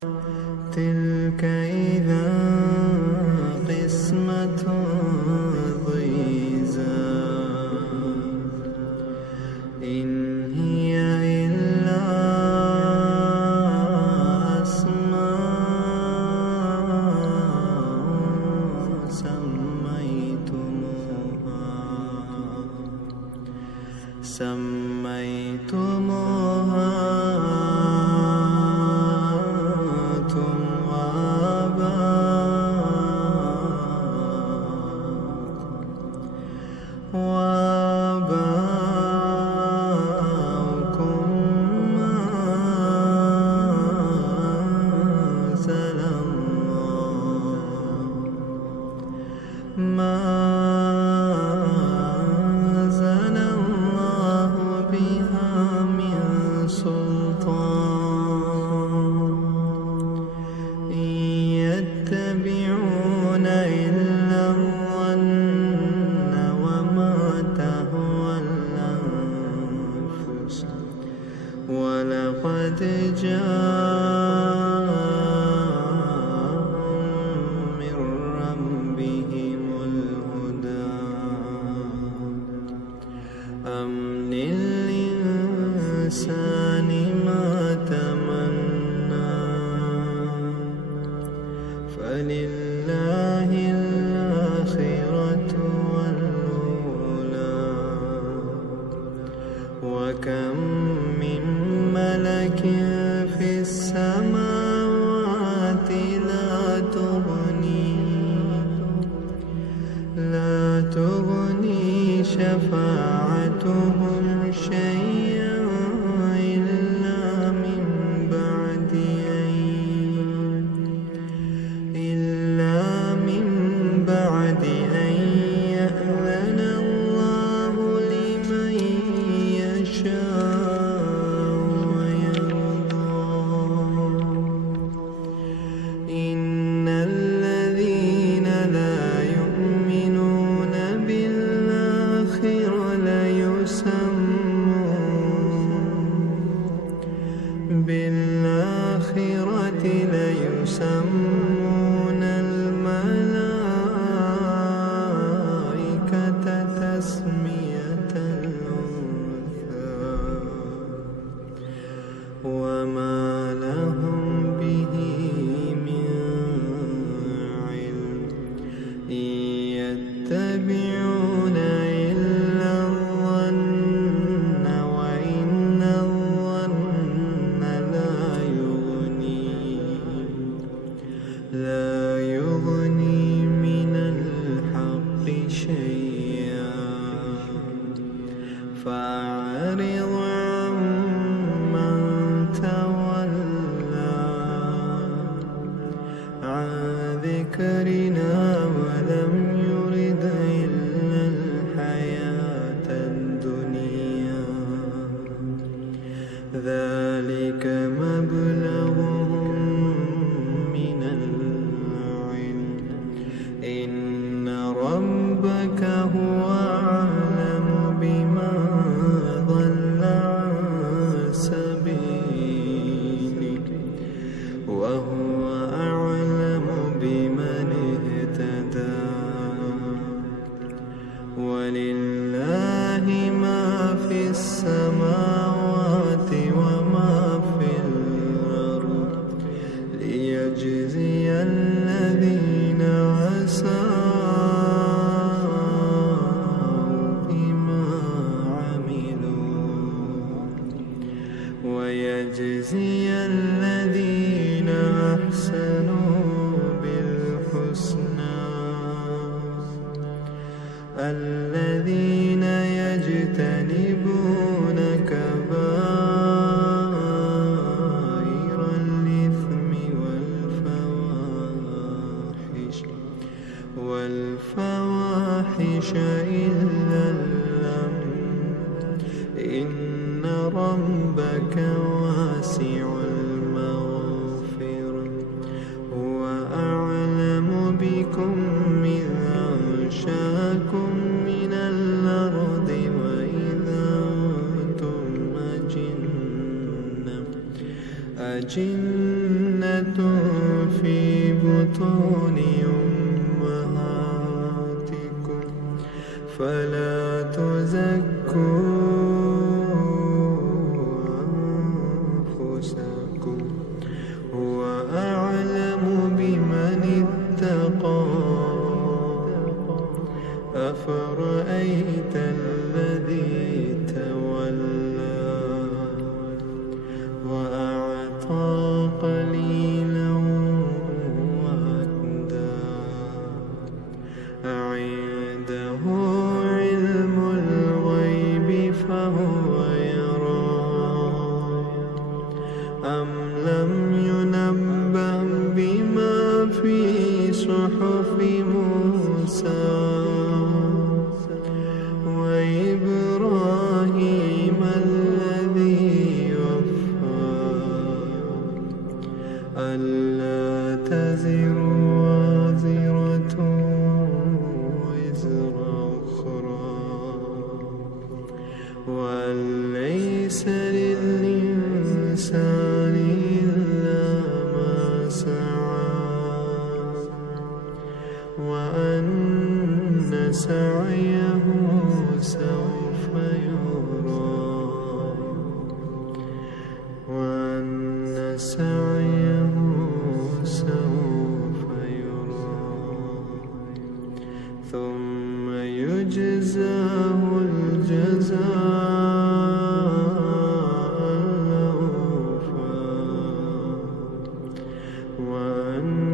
تلك إذا قسمة ضيزى إن هي إلا أسماء سميتموها وآباؤكم ما أنزل الله بها من سلطان إن يتبعون إلا الظن وما تهوى الأنفس ولقد جاءهم من ربهم الهدى أم للإنسان ما تمنى فلله الآخرة والأولى وكم من ملك في السماوات لا تغني شفاعتهم شيئا إلا من بعد أن يأذن الله لمن يشاء ويرضى إن الذين لا يؤمنون بالآخرة ليسمون الملائكة تسمية الأنثى وما لهم به من علم إن يتبعون إلا الظن وإن الظن لا يغني من الحق شيئا فأعرض عمن تولى عن ذكرنا ولم يرد إلا الحياة الدنيا ذلك مبلغهم من العلم إن ربك هو أعلم بمن ضل عن سبيله وهو أعلم بمن اهتدى ولله ما في السماوات وما في الأرض ليجزي الذين أساءوا بما عملوا ويجزي الذين أحسنوا بالحسنى الذين يجتنبون كبائر الإثم والفواحش إلا اللمم إن ربك واسع المغفرة هو أعلم بكم إذ أنشأكم من الأرض وإذا أنتم أجنة ألا تزر وازرة وزر أخرى وأن ليس للإنسان إلا ما سعى وأن سعيه سوف يرى وأن سعيه سوف يرى ثم يجزاه الجزاء الأوفى وأن